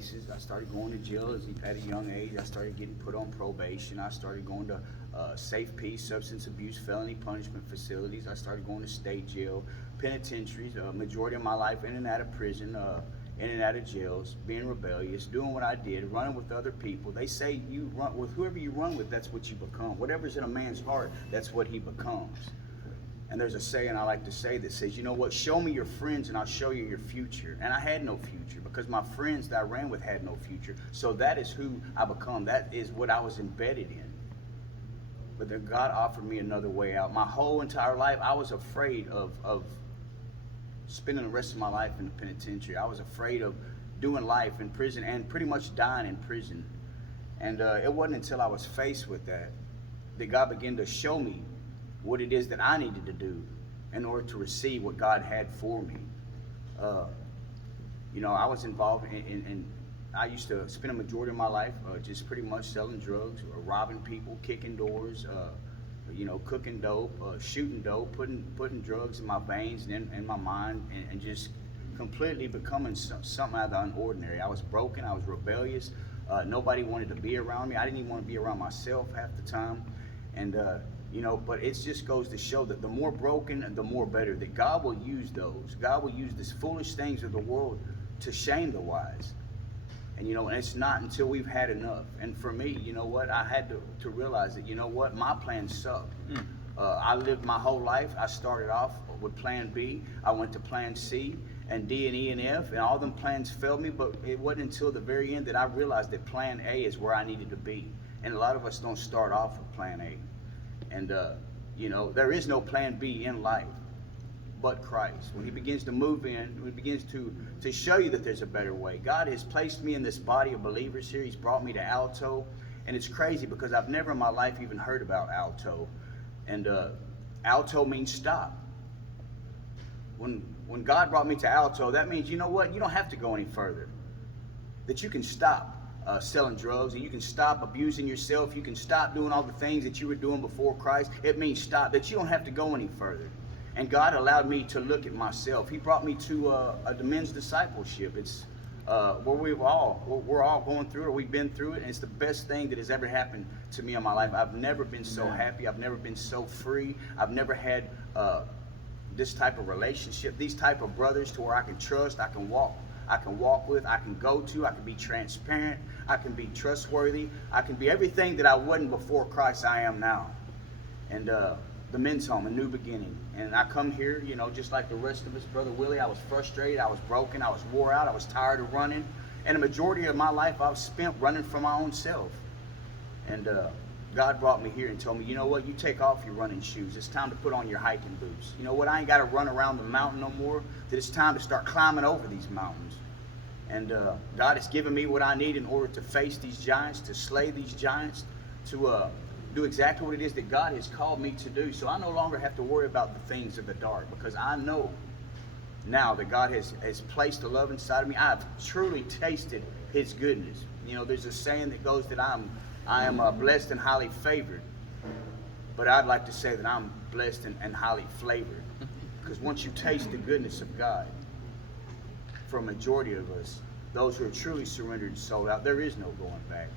places. I started going to jail at a young age. I started getting put on probation. I started going to safe peace, substance abuse, felony punishment facilities. I started going to state jail, penitentiaries, majority of my life in and out of prison, in and out of jails, being rebellious, doing what I did, running with other people. They say you run with whoever you run with, that's what you become. Whatever's in a man's heart, that's what he becomes. And there's a saying I like to say that says, you know what, show me your friends and I'll show you your future. And I had no future because my friends that I ran with had no future. So that is who I become. That is what I was embedded in. But then God offered me another way out. My whole entire life, I was afraid of spending the rest of my life in the penitentiary. I was afraid of doing life in prison and pretty much dying in prison. And it wasn't until I was faced with that God began to show me what it is that I needed to do in order to receive what God had for me. You know, I was involved in I used to spend a majority of my life just pretty much selling drugs, or robbing people, kicking doors, you know, cooking dope, shooting dope, putting drugs in my veins and in my mind, and just completely becoming something out of the unordinary. I was broken. I was rebellious. Nobody wanted to be around me. I didn't even want to be around myself half the time. And you know, but it just goes to show that the more broken, the more better. That God will use those. God will use these foolish things of the world to shame the wise. And you know, and it's not until we've had enough. And for me, you know what, I had to realize that, you know what, my plans sucked. I lived my whole life. I started off with plan B. I went to plan C and D and E and F, and all them plans failed me. But it wasn't until the very end that I realized that plan A is where I needed to be. And a lot of us don't start off with plan A. And, you know, there is no plan B in life but Christ. When he begins to move in, when he begins to show you that there's a better way. God has placed me in this body of believers here. He's brought me to Alto. And it's crazy because I've never in my life even heard about Alto. And Alto means stop. When God brought me to Alto, that means, you know what, you don't have to go any further. That you can stop selling drugs, and you can stop abusing yourself. You can stop doing all the things that you were doing before Christ. It means stop, that you don't have to go any further. And God allowed me to look at myself. He brought me to a men's discipleship. It's where we're all going through it, or we've been through it, and it's the best thing that has ever happened to me in my life. I've never been so happy. I've never been so free. I've never had this type of relationship, these type of brothers to where I can trust, I can walk with, I can go to, I can be transparent, I can be trustworthy, I can be everything that I wasn't before Christ I am now. And the men's home, a new beginning. And I come here, you know, just like the rest of us, Brother Willie, I was frustrated, I was broken, I was wore out, I was tired of running. And the majority of my life I was spent running from my own self. And God brought me here and told me, you know what, you take off your running shoes. It's time to put on your hiking boots. You know what, I ain't got to run around the mountain no more. That it's time to start climbing over these mountains. And God has given me what I need in order to face these giants, to slay these giants, to do exactly what it is that God has called me to do. So I no longer have to worry about the things of the dark, because I know now that God has placed a love inside of me. I have truly tasted his goodness. You know, there's a saying that goes that I am blessed and highly favored. But I'd like to say that I'm blessed and highly flavored. Because once you taste the goodness of God, for a majority of us, those who are truly surrendered and sold out, there is no going back.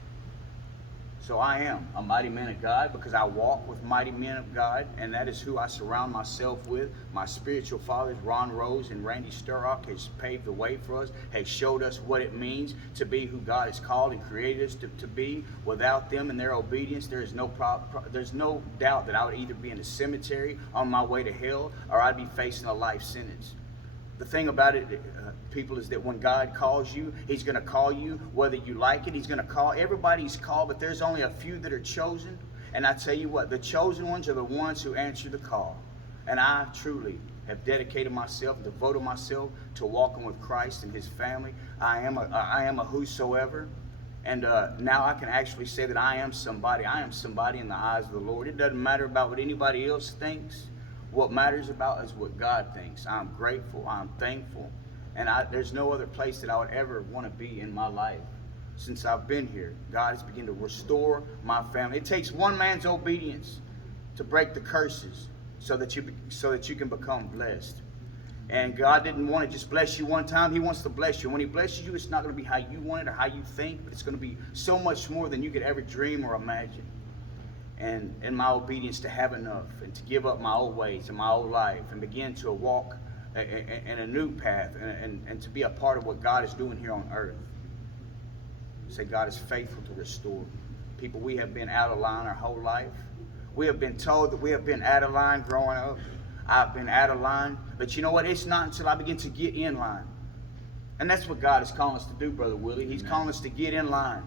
So I am a mighty man of God because I walk with mighty men of God, and that is who I surround myself with. My spiritual fathers, Ron Rose and Randy Sturrock, has paved the way for us, has showed us what it means to be who God has called and created us to be. Without them and their obedience, there's no doubt that I would either be in a cemetery on my way to hell, or I'd be facing a life sentence. The thing about it, people, is that when God calls you, he's going to call you whether you like it. He's going to call. Everybody's called, but there's only a few that are chosen. And I tell you what, the chosen ones are the ones who answer the call. And I truly have dedicated myself and devoted myself to walking with Christ and his family. I am a whosoever. And now I can actually say that I am somebody. I am somebody in the eyes of the Lord. It doesn't matter about what anybody else thinks. What matters about is what God thinks. I'm grateful. I'm thankful. And there's no other place that I would ever want to be in my life. Since I've been here, God has begun to restore my family. It takes one man's obedience to break the curses so that you can become blessed. And God didn't want to just bless you one time. He wants to bless you. When he blesses you, it's not going to be how you want it or how you think, but it's going to be so much more than you could ever dream or imagine. And in my obedience to have enough and to give up my old ways and my old life and begin to walk in a new path and to be a part of what God is doing here on earth. Say God is faithful to restore. People, we have been out of line our whole life. We have been told that we have been out of line growing up. I've been out of line. But you know what? It's not until I begin to get in line. And that's what God is calling us to do, Brother Willie. He's calling us to get in line.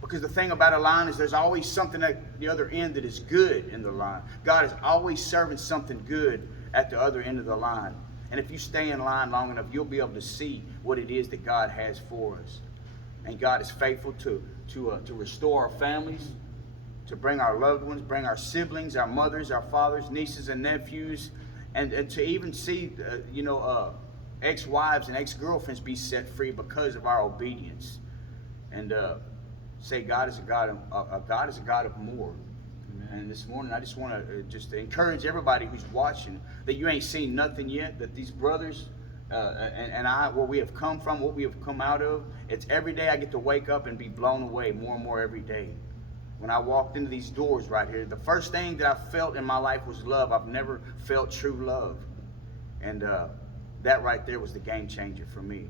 Because the thing about a line is there's always something at the other end that is good in the line. God is always serving something good at the other end of the line. And if you stay in line long enough, you'll be able to see what it is that God has for us. And God is faithful to restore our families, to bring our loved ones, bring our siblings, our mothers, our fathers, nieces and nephews, and to even see, ex-wives and ex-girlfriends be set free because of our obedience. And say God is a God of more. Amen. And this morning I just want to encourage everybody who's watching that you ain't seen nothing yet, that these brothers and I, where we have come from, what we have come out of, it's every day I get to wake up and be blown away more and more every day. When I walked into these doors right here, the first thing that I felt in my life was love. I've never felt true love. And that right there was the game changer for me.